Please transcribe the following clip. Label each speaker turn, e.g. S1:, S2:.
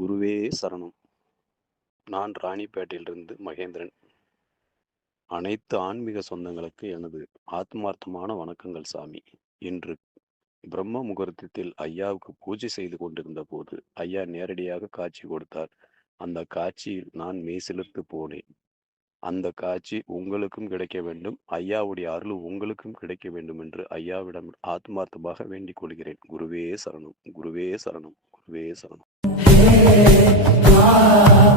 S1: குருவே சரணம். நான் ராணிப்பேட்டையிலிருந்து மகேந்திரன். அனைத்து ஆன்மீக சொந்தங்களுக்கு எனது ஆத்மார்த்தமான வணக்கங்கள் சாமி. இன்று பிரம்ம முகூர்த்தத்தில் ஐயாவுக்கு பூஜை செய்து கொண்டிருந்த போது ஐயா நேரடியாக காட்சி கொடுத்தார். அந்த காட்சியில் நான் மெய்சிலிர்த்து போனேன். அந்த காட்சி உங்களுக்கும் கிடைக்க வேண்டும். ஐயாவுடைய அருள் உங்களுக்கும் கிடைக்க வேண்டும் என்று ஐயாவிடம் ஆத்மார்த்தமாக வேண்டிக் கொள்கிறேன். குருவே சரணம். குருவே சரணம். குருவே சரணம். நாளே